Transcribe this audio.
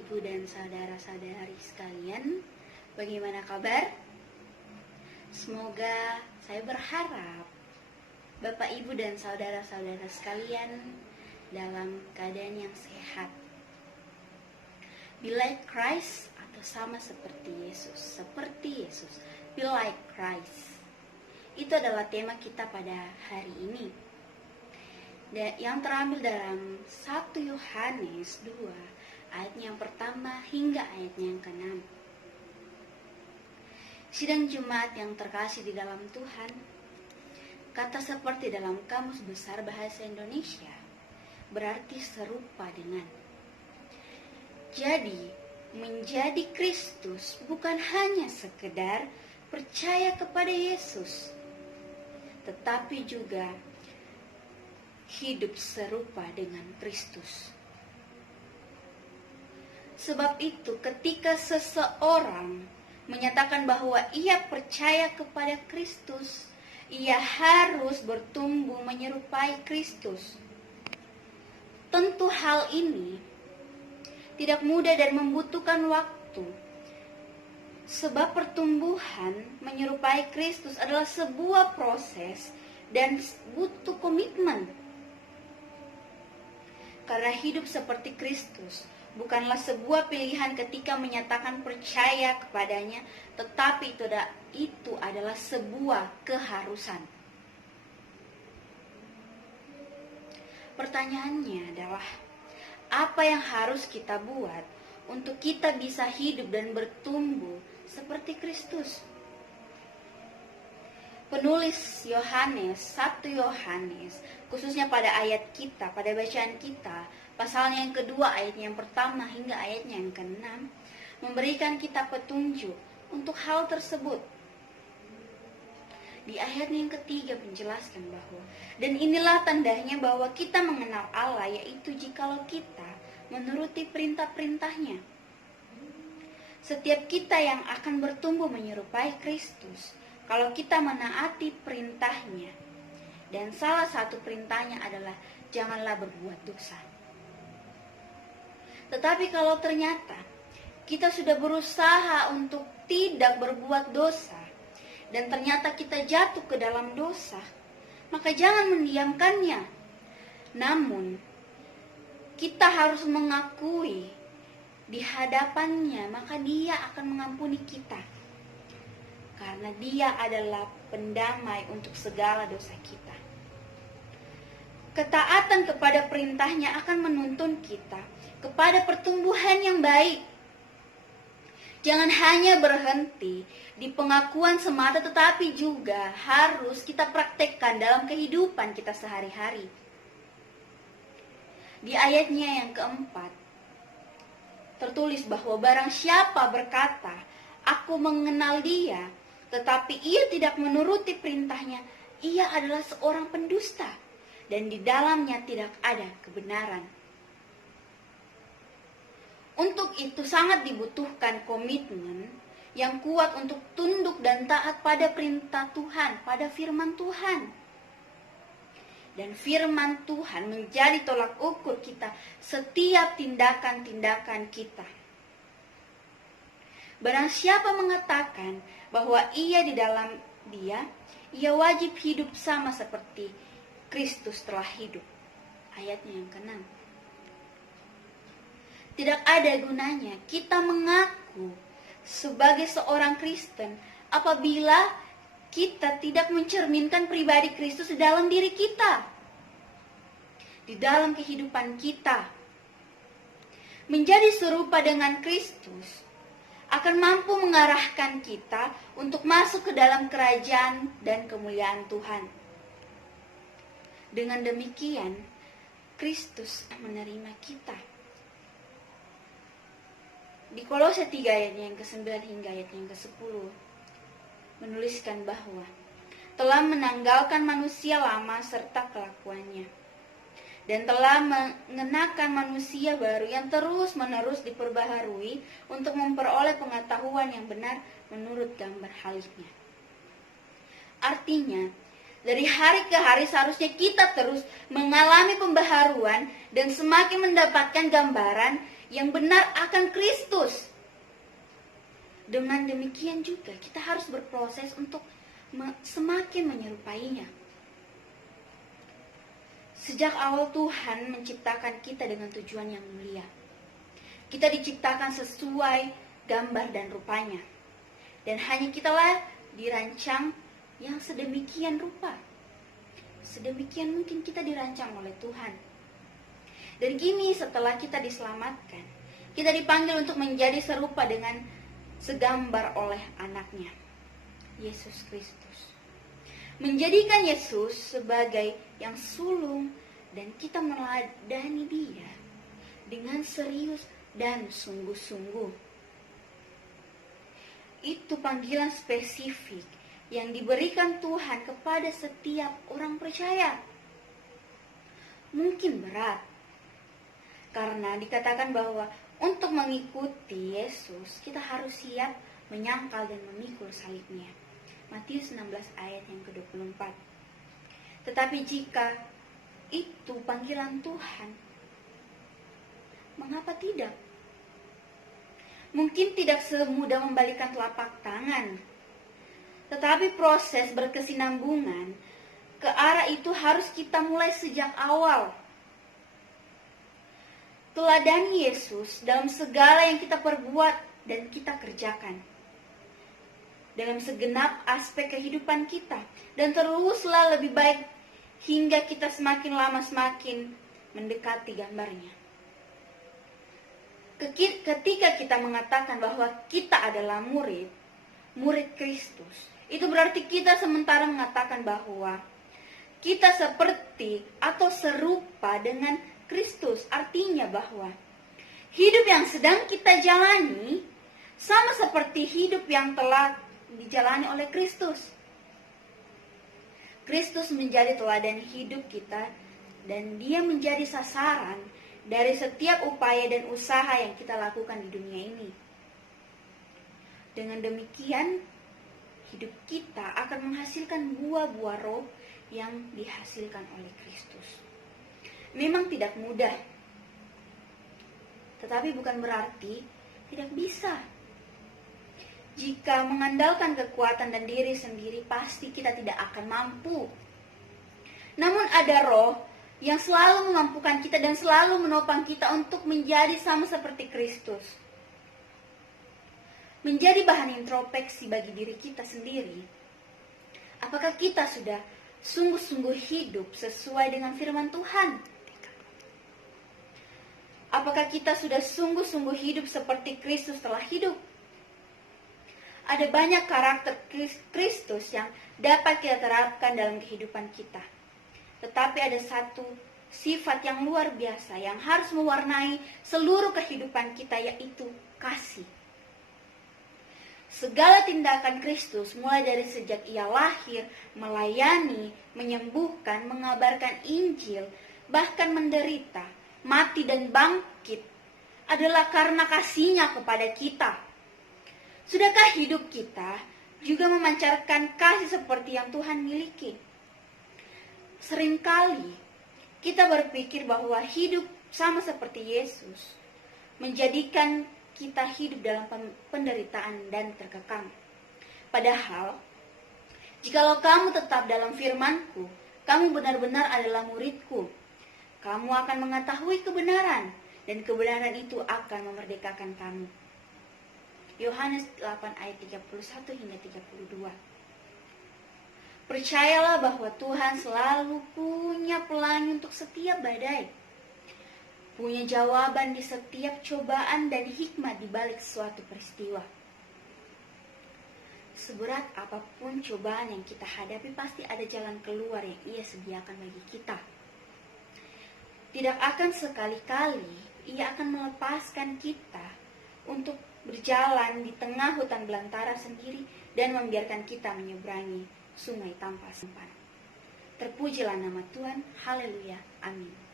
Ibu dan saudara-saudari sekalian, bagaimana kabar? Semoga saya berharap Bapak Ibu dan saudara-saudara sekalian dalam keadaan yang sehat. Be like Christ atau sama seperti Yesus. Be like Christ. Itu adalah tema kita pada hari ini. Yang terambil dalam 1 Yohanes 2 ayatnya yang pertama hingga ayatnya yang ke-6. Sidang Jumat yang terkasih di dalam Tuhan, kata seperti dalam Kamus Besar Bahasa Indonesia berarti serupa dengan. Jadi, menjadi Kristus bukan hanya sekedar percaya kepada Yesus, tetapi juga hidup serupa dengan Kristus. Sebab itu, ketika seseorang menyatakan bahwa ia percaya kepada Kristus, ia harus bertumbuh menyerupai Kristus. Tentu hal ini tidak mudah dan membutuhkan waktu. Sebab pertumbuhan menyerupai Kristus adalah sebuah proses dan butuh komitmen. Karena hidup seperti Kristus bukanlah sebuah pilihan ketika menyatakan percaya kepadanya, tetapi itu adalah sebuah keharusan. Pertanyaannya adalah, apa yang harus kita buat untuk kita bisa hidup dan bertumbuh seperti Kristus? Penulis Yohanes, 1 Yohanes, khususnya pada ayat kita, pada bacaan kita, pasalnya yang kedua, ayatnya yang pertama hingga ayatnya yang ke-6, memberikan kita petunjuk untuk hal tersebut. Di ayatnya yang ketiga menjelaskan bahwa, dan inilah tandanya bahwa kita mengenal Allah, yaitu jikalau kita menuruti perintah-perintahnya. Setiap kita yang akan bertumbuh menyerupai Kristus, kalau kita menaati perintahnya, dan salah satu perintahnya adalah janganlah berbuat dosa. Tetapi kalau ternyata kita sudah berusaha untuk tidak berbuat dosa, dan ternyata kita jatuh ke dalam dosa, maka jangan mendiamkannya. Namun, kita harus mengakui di hadapannya, maka Dia akan mengampuni kita. Karena Dia adalah pendamai untuk segala dosa kita. Ketaatan kepada perintahnya akan menuntun kita kepada pertumbuhan yang baik. Jangan hanya berhenti di pengakuan semata, tetapi juga harus kita praktekkan dalam kehidupan kita sehari-hari. Di ayatnya yang keempat, tertulis bahwa barang siapa berkata, "Aku mengenal Dia," tetapi ia tidak menuruti perintahnya, ia adalah seorang pendusta, dan di dalamnya tidak ada kebenaran. Untuk itu sangat dibutuhkan komitmen yang kuat untuk tunduk dan taat pada perintah Tuhan, pada firman Tuhan. Dan firman Tuhan menjadi tolak ukur kita setiap tindakan-tindakan kita. Barang siapa mengatakan bahwa ia di dalam Dia, ia wajib hidup sama seperti Kristus telah hidup. Ayatnya yang ke-6. Tidak ada gunanya kita mengaku sebagai seorang Kristen apabila kita tidak mencerminkan pribadi Kristus di dalam diri kita, di dalam kehidupan kita. Menjadi serupa dengan Kristus akan mampu mengarahkan kita untuk masuk ke dalam kerajaan dan kemuliaan Tuhan. Dengan demikian, Kristus menerima kita. Di Kolose 3 ayatnya yang ke-9 hingga ayatnya yang ke-10 menuliskan bahwa telah menanggalkan manusia lama serta kelakuannya, dan telah mengenakan manusia baru yang terus-menerus diperbaharui untuk memperoleh pengetahuan yang benar menurut gambar halihnya. Artinya, dari hari ke hari seharusnya kita terus mengalami pembaharuan dan semakin mendapatkan gambaran yang benar akan Kristus. Dengan demikian juga kita harus berproses untuk semakin menyerupainya. Sejak awal Tuhan menciptakan kita dengan tujuan yang mulia. Kita diciptakan sesuai gambar dan rupanya. Dan hanya kitalah dirancang yang sedemikian rupa. Sedemikian mungkin kita dirancang oleh Tuhan. Dan kini setelah kita diselamatkan, kita dipanggil untuk menjadi serupa dengan segambar oleh anaknya, Yesus Kristus. Menjadikan Yesus sebagai yang sulung dan kita meladani Dia dengan serius dan sungguh-sungguh. Itu panggilan spesifik yang diberikan Tuhan kepada setiap orang percaya. Mungkin berat, karena dikatakan bahwa untuk mengikuti Yesus, kita harus siap menyangkal dan memikul salibnya. Matius 16 ayat yang ke-24. Tetapi jika itu panggilan Tuhan, mengapa tidak? Mungkin tidak semudah membalikkan telapak tangan, tetapi proses berkesinambungan ke arah itu harus kita mulai sejak awal. Teladani Yesus dalam segala yang kita perbuat dan kita kerjakan, dalam segenap aspek kehidupan kita, dan teruslah lebih baik hingga kita semakin lama semakin mendekati gambarnya. Ketika kita mengatakan bahwa kita adalah murid Kristus, itu berarti kita sementara mengatakan bahwa kita seperti atau serupa dengan Kristus. Artinya bahwa hidup yang sedang kita jalani sama seperti hidup yang telah dijalani oleh Kristus. Kristus menjadi teladan hidup kita dan Dia menjadi sasaran dari setiap upaya dan usaha yang kita lakukan di dunia ini. Dengan demikian, hidup kita akan menghasilkan buah-buah roh yang dihasilkan oleh Kristus. Memang tidak mudah, tetapi bukan berarti tidak bisa. Jika mengandalkan kekuatan dan diri sendiri, pasti kita tidak akan mampu. Namun ada roh yang selalu memampukan kita dan selalu menopang kita untuk menjadi sama seperti Kristus. Menjadi bahan introspeksi bagi diri kita sendiri. Apakah kita sudah sungguh-sungguh hidup sesuai dengan firman Tuhan? Apakah kita sudah sungguh-sungguh hidup seperti Kristus telah hidup? Ada banyak karakter Kristus yang dapat kita terapkan dalam kehidupan kita. Tetapi ada satu sifat yang luar biasa yang harus mewarnai seluruh kehidupan kita, yaitu kasih. Segala tindakan Kristus, mulai dari sejak Ia lahir, melayani, menyembuhkan, mengabarkan Injil, bahkan menderita, mati dan bangkit, adalah karena kasih-Nya kepada kita. Sudahkah hidup kita juga memancarkan kasih seperti yang Tuhan miliki? Seringkali kita berpikir bahwa hidup sama seperti Yesus menjadikan kita hidup dalam penderitaan dan terkekang. Padahal, jikalau kamu tetap dalam firman-Ku, kamu benar-benar adalah murid-Ku. Kamu akan mengetahui kebenaran, dan kebenaran itu akan memerdekakan kamu. Yohanes 8 ayat 31 hingga 32. Percayalah bahwa Tuhan selalu punya pelangi untuk setiap badai. Punya jawaban di setiap cobaan dan hikmat di balik suatu peristiwa. Seberat apapun cobaan yang kita hadapi, pasti ada jalan keluar yang Ia sediakan bagi kita. Tidak akan sekali-kali Ia akan melepaskan kita untuk berjalan di tengah hutan belantara sendiri dan membiarkan kita menyeberangi sungai tanpa sempan. Terpujilah nama Tuhan, haleluya, amin.